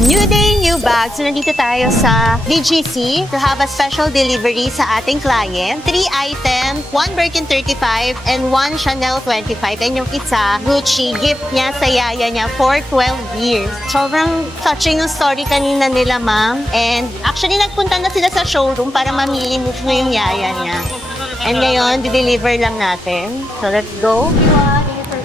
New day, new bag. So, nandito tayo sa BGC to have a special delivery sa ating client. 3 items, 1 Birkin 35 and 1 Chanel 25. And yung isa, Gucci, gift niya sa yaya niya for 12 years. Sobrang touching yung story kanina nila, ma'am. And actually, nagpunta na sila sa showroom para mamili mismo yung yaya niya. And ngayon, di-deliver lang natin. So, let's go.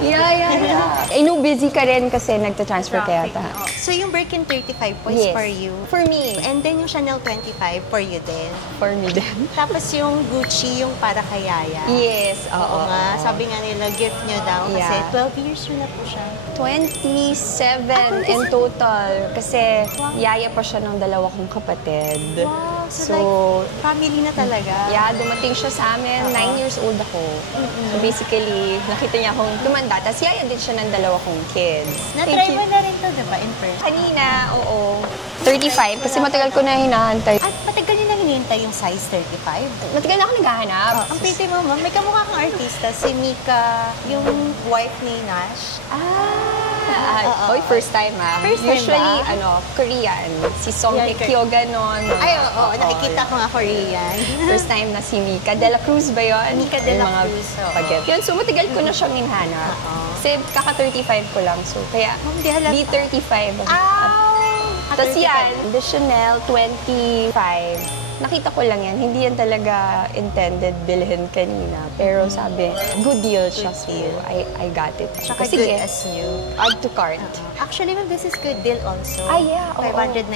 Yeah. I know busy ka rin kasi nagta-transfer ka yata. So, yung Birkin 35 po is for you. For me. And then yung Chanel 25 for you din. For me din. Tapos yung Gucci, yung para kay Yaya. Yes. Oo nga. Sabi nga nila, gift nyo daw. Kasi 12 years na po siya. 27 in total. Kasi yaya pa siya ng dalawa kong kapatid. Wow. So like, family na talaga. Yeah, dumating siya sa amin. 9 years old ako. So basically, nakita niya akong tumanda. Tapos yaya din siya ng dalawa kong kids. Na-try mo na rin to, diba, in person? Kanina, oo. 35, kasi matagal ko na hinahantay. At matagal nyo na hinihintay yung size 35? Matagal na ako naghahanap. Ang pretty mo, ma'am. May kamukha kang artista, si Mika, yung wife ni Nash. First time First time usually, ba? Korean. Si Song Hye Kyo, ganon. Ay, oo. Nakikita ko nga Korean. First time na si Mika De La Cruz ba yun? Mika De La Cruz. Yun, so matagal ko na siyang hinhanap. Kasi kaka-35 ko lang. So, kaya B35. Tapos yan, the Chanel 25. Nakita ko lang yan. Hindi yan talaga intended bilhin kanina. Pero sabi, good deal siya. So, I got it. Tsaka good as new. Add to cart. Actually, ma'am, this is good deal also. Yeah. 590,000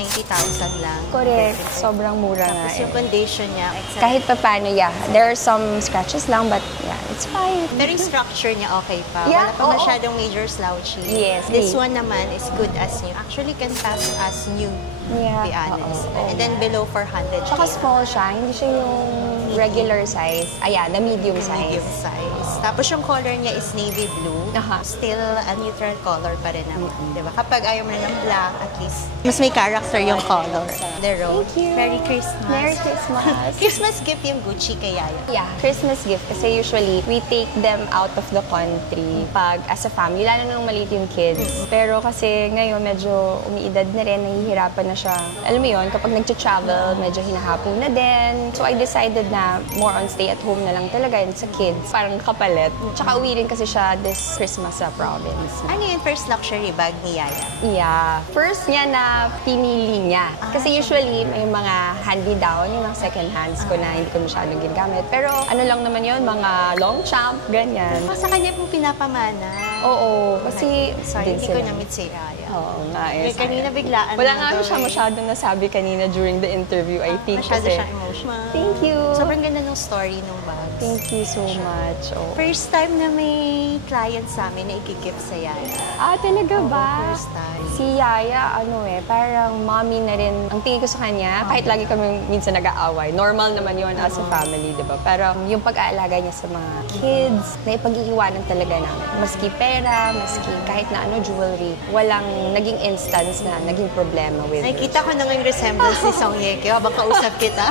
lang. Correct. Sobrang mura nga. Tapos yung condition niya, excellent. Kahit pa paano, there are some scratches lang, but yeah, it's fine. Pero yung structure niya okay pa. Yeah, Wala pa masyadong major slouchy. Yes. This one naman is good as new. Actually, can pass as new. Yeah. To be honest. And then below 400. Tsaka small siya, hindi siya yung regular size. The medium size. Medium size. Tapos yung color niya is navy blue. Still a neutral color pa rin naman. Diba? Kapag ayaw mo na ng black, at least mas may character yung color. The rose. Thank you. Merry Christmas. Merry Christmas. Christmas gift yung Gucci kay Yaya. Yeah, Christmas gift. Kasi usually, we take them out of the country pag as a family, lalo nung maliit yung kids. Pero kasi ngayon, medyo umiidad na rin, nahihirapan na siya. Alam mo yun, kapag nag-travel, medyo hinahapo na din. So I decided na more on stay at home na lang talaga yun sa kids. Parang kapalit. Tsaka uwi rin kasi siya this Christmas sa province. Ano yung first luxury bag ni Yaya? Yeah. First niya na pinili niya. Kasi usually, may mga hand-me-down, yung mga second hands ko na hindi ko masyadong ginagamit. Pero ano lang naman yun, mga long champ, ganyan. Sa kanya pong pinapamana. Oo. Kasi sorry, hindi ko na-meet si Yaya. Oo nga. Kanina biglaan. Wala nga siya masyadong nasabi kanina during the interview, I think. Masyado kasi siyang emotional. Thank you. Sobrang ganda ng story ng bags. Thank you so much. First time na may client sa amin na i-gift sa Yaya. Talaga ba? First time. Si Yaya, parang mommy na rin. Ang tingin ko sa kanya, kahit lagi kami minsan nag-aaway, normal naman yun as a family, diba? Pero yung pag-aalaga niya sa mga kids, na ipag-iiwanan talaga namin. Maski pera, maski kahit na jewelry, walang naging instance na naging problema with her. Nakikita ko na ngayong resemblance ni Song Hye Kyo habang kausap kita.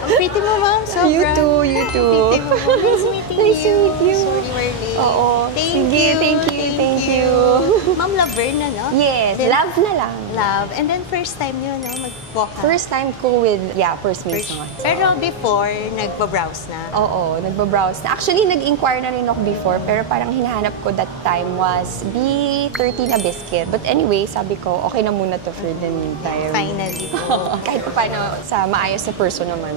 Ang pretty mo, ma'am. Sobra. You too. Pretty mo. Nice meeting you. Nice to meet you. Sorry, we're late. Oo. Thank you. Ma'am, lover na, no? Yes. Love na lang. Love. And then first time nyo, no? Mag-walk. First time ko with, First Miss naman. Pero before, nagbabrowse na? Oo, nagbabrowse na. Actually, nag-inquire na rin ako before, pero parang hinahanap ko that time was B30 na biscuit. But anyway, sabi ko, okay na muna to for the meantime. Finally po. Kahit pa paano, sa maayos na person naman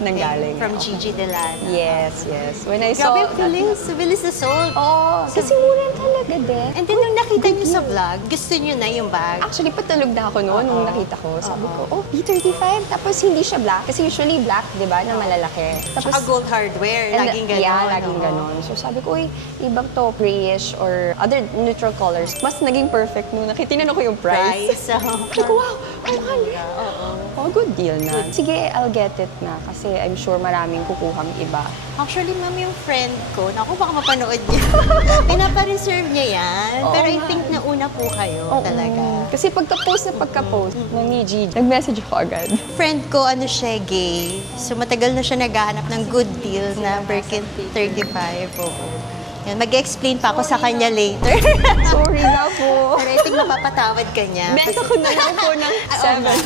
nanggaling. From Gigi Delano. Yes. When I saw... Grabe, bilis na sold. Oo, kasi mura talaga din. And then, nung nakita niyo sa vlog, gusto niyo na yung bag? Actually, patulog na ako noon nung nakita ko. Sabi ko, B35? Tapos hindi siya black. Kasi usually black, di ba, na malalaki. Tapos, saka gold hardware, laging ganon. Yeah, laging ganon. So sabi ko, ibang to, grayish or other neutral colors. Mas naging perfect nung tinanong ko yung price. Sabi ko, wow, 100. Good deal na. Sige, I'll get it na. Kasi I'm sure maraming kukuhang iba. Actually, ma'am, yung friend ko, naku, baka mapanood niya. Pinapa-reserve niya yan. Pero I think nauna po kayo talaga. Kasi pagka-post ni Gigi, nag-message ako agad. Friend ko, siya, gay. So, matagal na siya naghahanap ng good deal na Birkin 35. Yan, mag-explain pa ako sa kanya later. Sorry na po. Pero I think mapapatawad ka niya. Benta ko na lang po ng 700.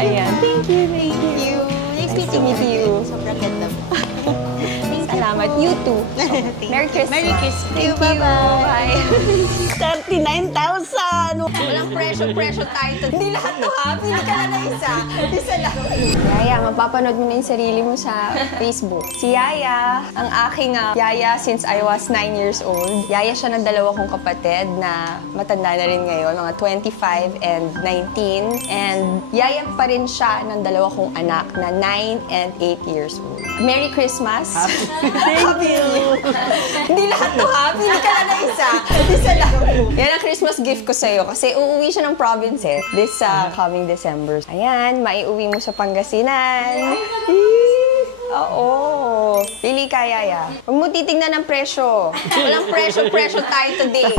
Ayan. Thank you. Nice Nice to meet you. Sobrang ganda mo. Salamat. You too. Merry Christmas. Merry Christmas. Thank you. Bye-bye. Bye. 39,000! Walang presyo tayo. Hindi lahat to ha. Pili ka na isa. Isa lang. Yaya, mapapanood mo na yung sarili mo sa Facebook. Si Yaya, ang aking Yaya since I was 9 years old. Yaya siya ng dalawa kong kapatid na matanda na rin ngayon, mga 25 and 19. And Yaya pa rin siya ng dalawa kong anak na 9 and 8 years old. Merry Christmas. Thank you! Hindi lahat to ha. Pili ka na isa. Isa lang. Yan ang Christmas gift ko sa'yo kasi uuwi siya ng province this coming December. Ayan, maiuwi mo sa Pangasinan. Oo. Pili ka, Yaya. Huwag mo titignan ng presyo. Walang presyo tayo today.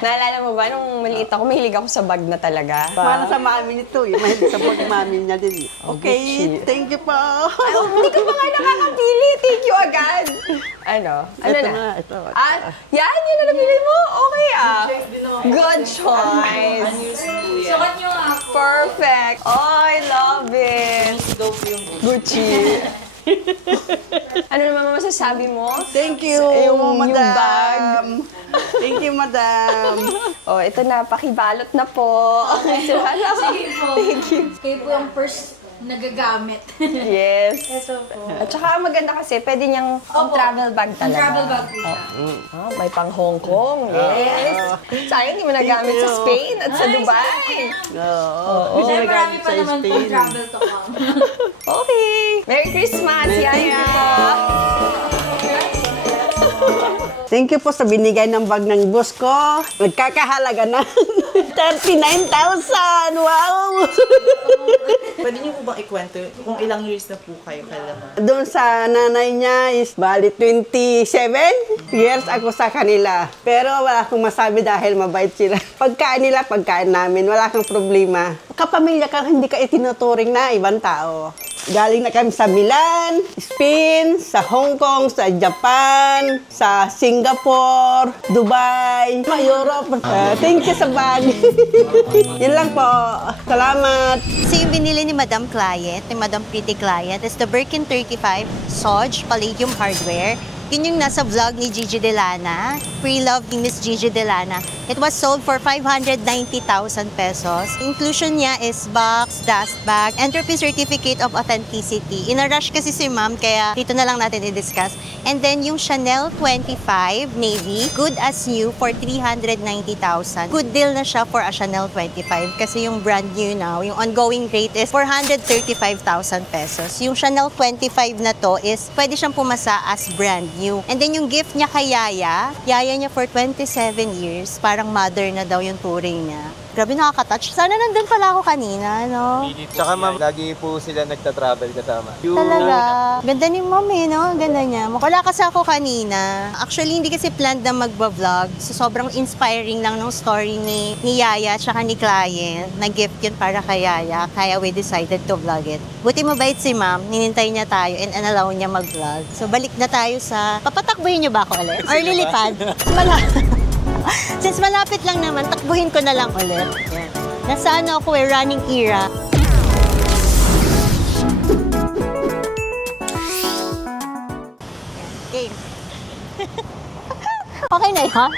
Naalala mo ba, nung maliit ako, mahilig ako sa bag na talaga. Para sa mami nito mahilig sa pag-mami niya din. Okay, Gucci. thank you po. Ay, hindi ka pa nga nakakapili. Thank you agad. Ano Ito na? na, ito. Yan na napili mo? Okay Good choice. Sukat nyo nga. Perfect. Oh, I love it. Gucci. Ano naman masasabi mo? Thank you, Yung madam. bag. Thank you, madam. Oh, ito na. Pakibalot na po. Sige po. Thank you. Kayo po yung first nagagamit. Yes. Ito po. At saka maganda kasi, pwede niyang travel bag talaga. Travel bag po siya. Oh, may pang Hong Kong. Yes. Sayang hindi mo nagamit sa Spain at sa Dubai. Oo. Siyempre, marami pa Sa naman po Spain. travel to ma'am. Okay. Merry Christmas, Yaya. Thank you po sa binigay ng bag ng boss ko. Nagkakahalaga ng 39,000! Wow! Pwede niyo po bang ikwento kung ilang years na po kayo kailangan? Doon sa nanay niya is bali 27 years ako sa kanila. Pero wala akong masabi dahil mabait sila. Pagkain nila, pagkain namin. Wala kang problema. Kapamilya ka, hindi ka itinuturing na ibang tao. Galing na kami sa Milan, Spain, sa Hong Kong, sa Japan, sa Singapore, Dubai, sa Europe. Thank you sa bag. Yan lang po. Salamat. So yung binili ni Madam Client, ni Madam Pretty Client, is the Birkin 35 Soj Palladium Hardware. Yun yung nasa vlog ni Gigi Delana, pre-love ni Miss Gigi Delana. It was sold for 590,000 pesos. Inclusion niya is box, dust bag, entropy certificate of authenticity. In-a-rush kasi si ma'am, kaya dito na lang natin i-discuss. And then yung Chanel 25 Navy, good as new for 390,000. Good deal na siya for a Chanel 25 kasi yung brand new now, yung ongoing rate is 435,000 pesos. Yung Chanel 25 na to is pwede siyang pumasa as brand new. And then yung gift niya kay Yaya niya for 27 years, parang mother na daw yung turing niya. Grabe, nakaka-touch. Sana nandun pala ako kanina, no? Tsaka ma'am, lagi po sila nagta-travel kasama. Talaga. Ganda ni mom no? Ganda niya. Wala kasi ako kanina. Actually, hindi kasi planned na magba-vlog. So, sobrang inspiring lang ng story ni Yaya tsaka ni client. Nag-gift yun para kay Yaya. Kaya we decided to vlog it. Buti mabait si ma'am. Ninintay niya tayo and allow niya mag-vlog. So, balik na tayo sa... Papatakbuhin niyo ba ako ulit? Or lilipad? Since malapit lang naman, takbuhin ko na lang ulit. Yan. Nasa ano ako running era. Game. Okay na yun?